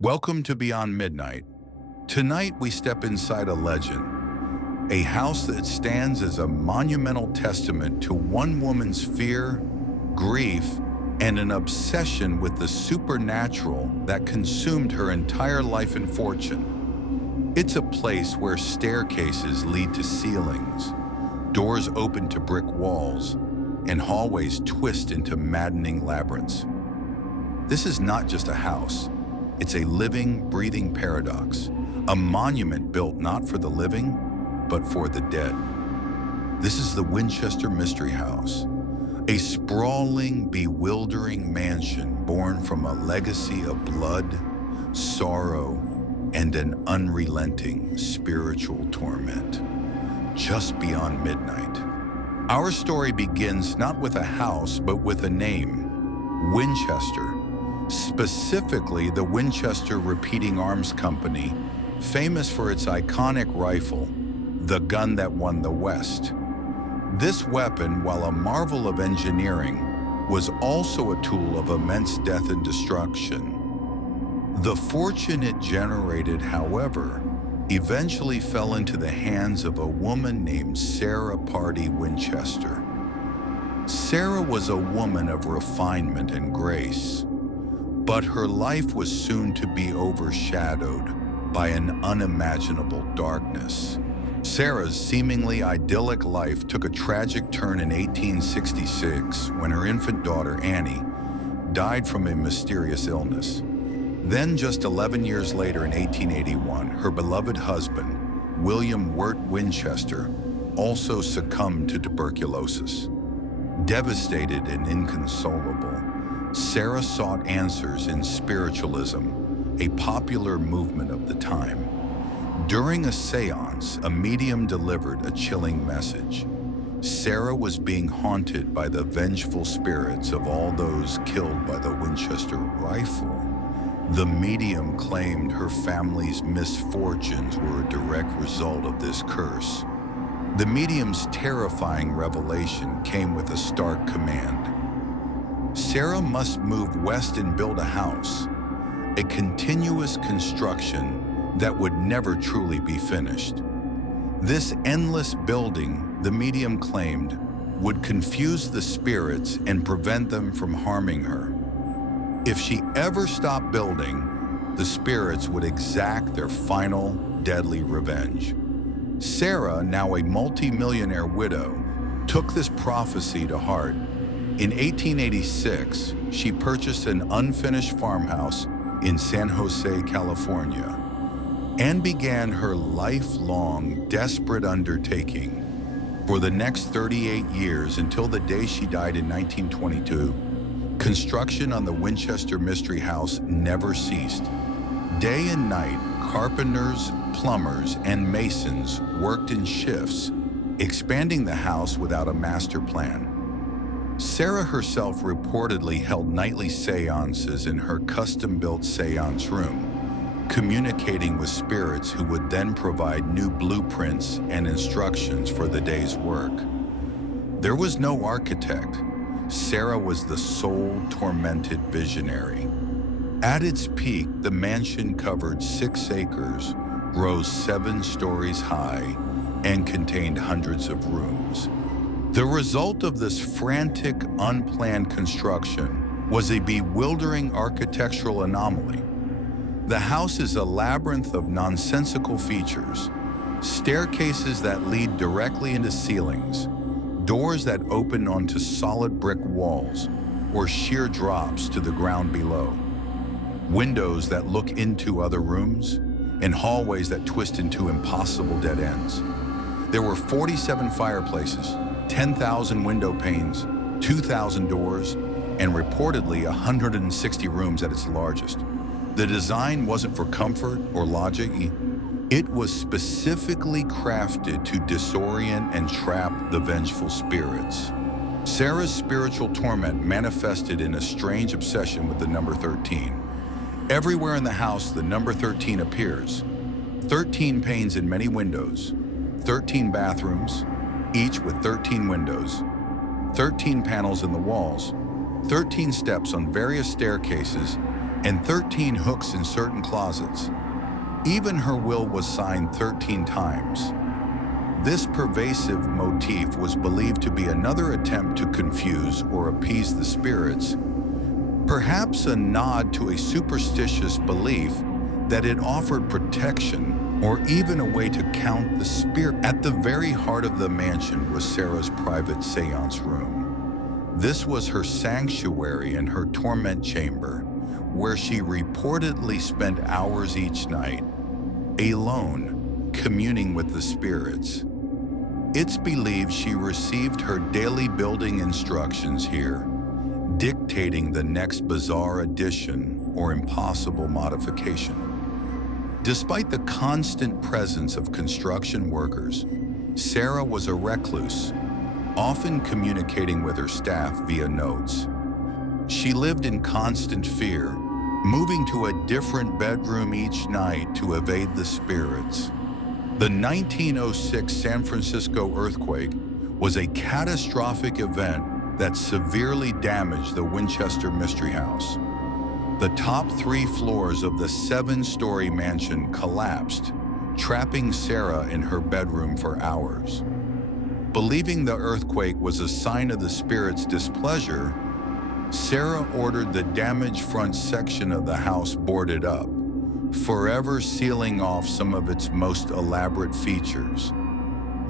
Welcome to Beyond Midnight. Tonight we step inside a legend, a house that stands as a monumental testament to one woman's fear, grief, and an obsession with the supernatural that consumed her entire life and fortune. It's a place where staircases lead to ceilings, doors open to brick walls, and hallways twist into maddening labyrinths. This is not just a house. It's a living, breathing paradox, a monument built not for the living, but for the dead. This is the Winchester Mystery House, a sprawling, bewildering mansion born from a legacy of blood, sorrow, and an unrelenting spiritual torment. Just beyond midnight. Our story begins not with a house, but with a name, Winchester. Specifically, the Winchester Repeating Arms Company, famous for its iconic rifle, the gun that won the West. This weapon, while a marvel of engineering, was also a tool of immense death and destruction. The fortune it generated, however, eventually fell into the hands of a woman named Sarah Pardee Winchester. Sarah was a woman of refinement and grace, but her life was soon to be overshadowed by an unimaginable darkness. Sarah's seemingly idyllic life took a tragic turn in 1866 when her infant daughter, Annie, died from a mysterious illness. Then, just 11 years later in 1881, her beloved husband, William Wirt Winchester, also succumbed to tuberculosis. Devastated and inconsolable, Sarah sought answers in spiritualism, a popular movement of the time. During a seance, a medium delivered a chilling message. Sarah was being haunted by the vengeful spirits of all those killed by the Winchester rifle. The medium claimed her family's misfortunes were a direct result of this curse. The medium's terrifying revelation came with a stark command. Sarah must move west and build a house, a continuous construction that would never truly be finished. This endless building, the medium claimed, would confuse the spirits and prevent them from harming her. If she ever stopped building, the spirits would exact their final, deadly revenge. Sarah, now a multi-millionaire widow, took this prophecy to heart. In 1886, she purchased an unfinished farmhouse in San Jose, California, and began her lifelong, desperate undertaking. For the next 38 years, until the day she died in 1922, construction on the Winchester Mystery House never ceased. Day and night, carpenters, plumbers, and masons worked in shifts, expanding the house without a master plan. Sarah herself reportedly held nightly seances in her custom-built seance room, communicating with spirits who would then provide new blueprints and instructions for the day's work. There was no architect. Sarah was the sole tormented visionary. At its peak, the mansion covered 6 acres, rose 7 stories high, and contained hundreds of rooms. The result of this frantic, unplanned construction was a bewildering architectural anomaly. The house is a labyrinth of nonsensical features, staircases that lead directly into ceilings, doors that open onto solid brick walls or sheer drops to the ground below, windows that look into other rooms, and hallways that twist into impossible dead ends. There were 47 fireplaces, 10,000 window panes, 2,000 doors, and reportedly 160 rooms at its largest. The design wasn't for comfort or logic. It was specifically crafted to disorient and trap the vengeful spirits. Sarah's spiritual torment manifested in a strange obsession with the number 13. Everywhere in the house, the number 13 appears. 13 panes in many windows, 13 bathrooms, each with 13 windows, 13 panels in the walls, 13 steps on various staircases, and 13 hooks in certain closets. Even her will was signed 13 times. This pervasive motif was believed to be another attempt to confuse or appease the spirits, perhaps a nod to a superstitious belief that it offered protection or even a way to count the spirit. At the very heart of the mansion was Sarah's private seance room. This was her sanctuary and her torment chamber, where she reportedly spent hours each night, alone, communing with the spirits. It's believed she received her daily building instructions here, dictating the next bizarre addition or impossible modification. Despite the constant presence of construction workers, Sarah was a recluse, often communicating with her staff via notes. She lived in constant fear, moving to a different bedroom each night to evade the spirits. The 1906 San Francisco earthquake was a catastrophic event that severely damaged the Winchester Mystery House. The top 3 floors of the 7-story mansion collapsed, trapping Sarah in her bedroom for hours. Believing the earthquake was a sign of the spirit's displeasure, Sarah ordered the damaged front section of the house boarded up, forever sealing off some of its most elaborate features.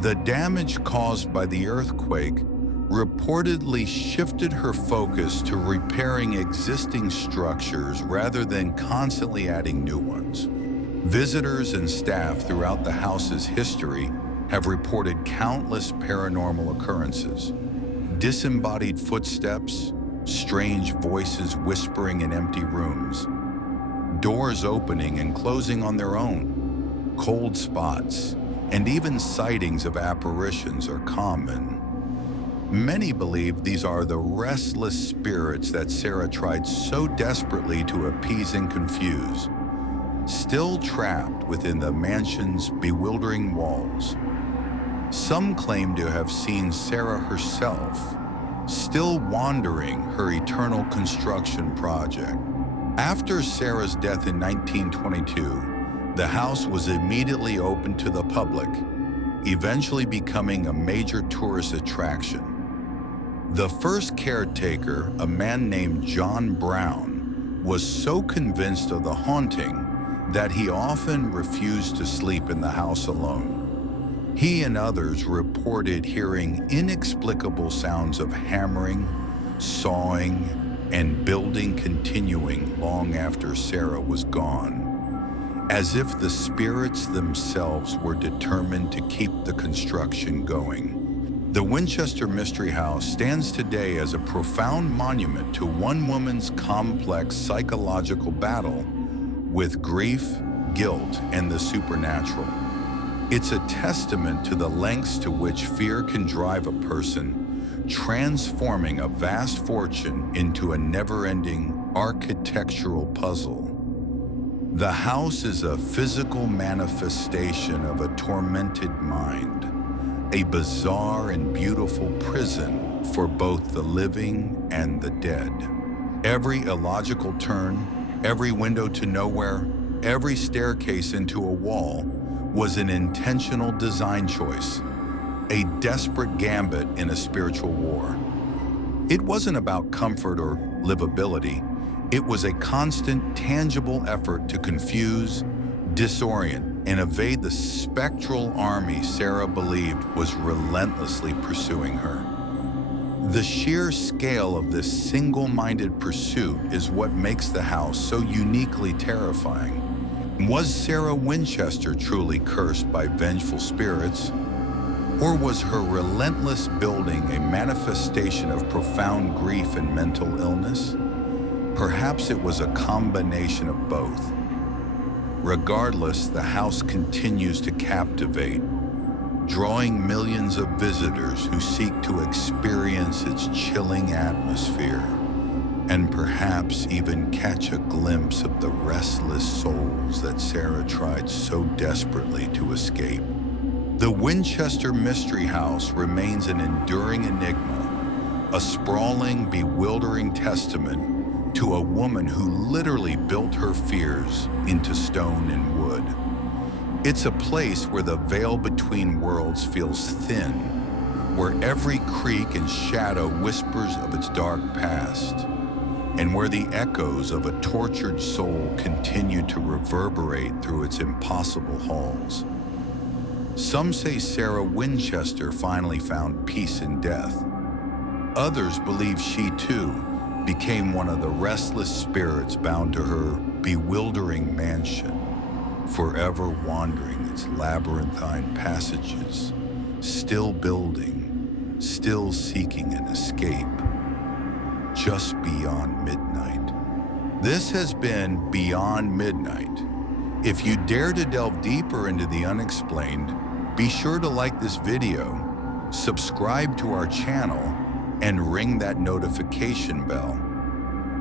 The damage caused by the earthquake reportedly shifted her focus to repairing existing structures rather than constantly adding new ones. Visitors and staff throughout the house's history have reported countless paranormal occurrences. Disembodied footsteps, strange voices whispering in empty rooms, doors opening and closing on their own, cold spots, and even sightings of apparitions are common. Many believe these are the restless spirits that Sarah tried so desperately to appease and confuse, still trapped within the mansion's bewildering walls. Some claim to have seen Sarah herself, still wandering her eternal construction project. After Sarah's death in 1922, the house was immediately opened to the public, eventually becoming a major tourist attraction. The first caretaker, a man named John Brown, was so convinced of the haunting that he often refused to sleep in the house alone. He and others reported hearing inexplicable sounds of hammering, sawing, and building continuing long after Sarah was gone, as if the spirits themselves were determined to keep the construction going. The Winchester Mystery House stands today as a profound monument to one woman's complex psychological battle with grief, guilt, and the supernatural. It's a testament to the lengths to which fear can drive a person, transforming a vast fortune into a never-ending architectural puzzle. The house is a physical manifestation of a tormented mind, a bizarre and beautiful prison for both the living and the dead. Every illogical turn, every window to nowhere, every staircase into a wall was an intentional design choice, a desperate gambit in a spiritual war. It wasn't about comfort or livability. It was a constant, tangible effort to confuse, disorient, and evade the spectral army Sarah believed was relentlessly pursuing her. The sheer scale of this single-minded pursuit is what makes the house so uniquely terrifying. Was Sarah Winchester truly cursed by vengeful spirits? Or was her relentless building a manifestation of profound grief and mental illness? Perhaps it was a combination of both. Regardless, the house continues to captivate, drawing millions of visitors who seek to experience its chilling atmosphere, and perhaps even catch a glimpse of the restless souls that Sarah tried so desperately to escape. The Winchester Mystery House remains an enduring enigma, a sprawling, bewildering testament to a woman who literally built her fears into stone and wood. It's a place where the veil between worlds feels thin, where every creak and shadow whispers of its dark past, and where the echoes of a tortured soul continue to reverberate through its impossible halls. Some say Sarah Winchester finally found peace in death. Others believe she, too, became one of the restless spirits bound to her bewildering mansion, forever wandering its labyrinthine passages, still building, still seeking an escape, just beyond midnight. This has been Beyond Midnight. If you dare to delve deeper into the unexplained, be sure to like this video, subscribe to our channel, and ring that notification bell.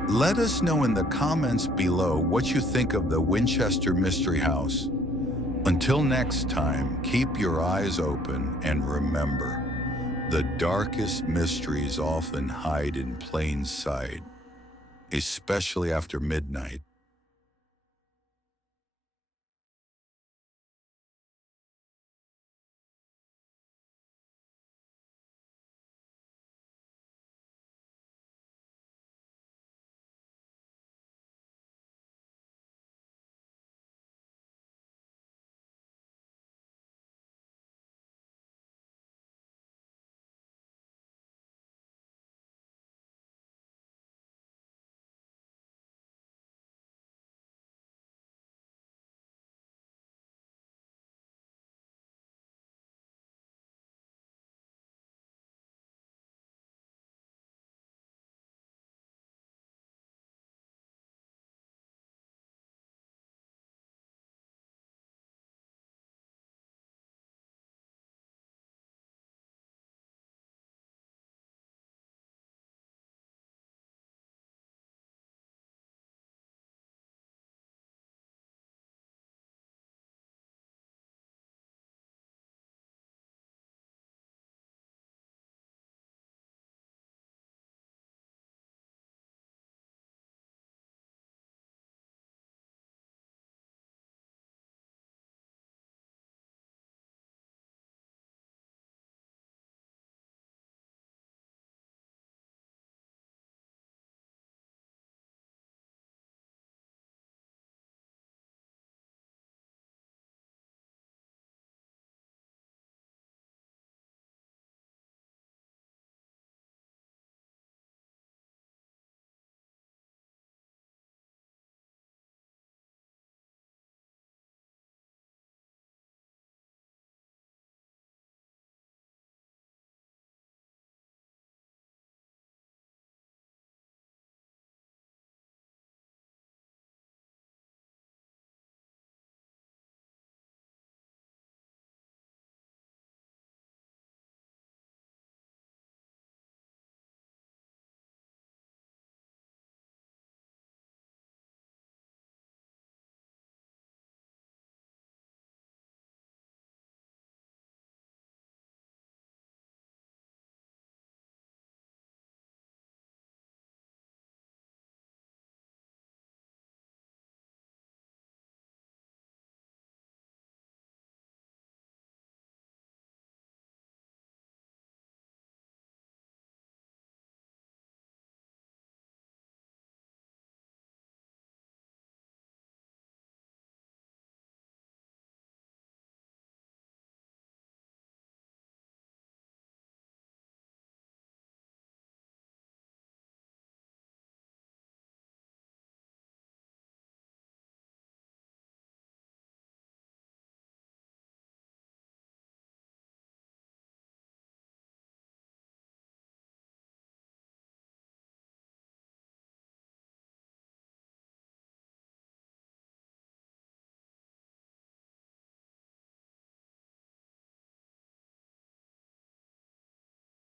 Let us know in the comments below what you think of the Winchester Mystery House. Until next time, keep your eyes open and remember, the darkest mysteries often hide in plain sight, especially after midnight.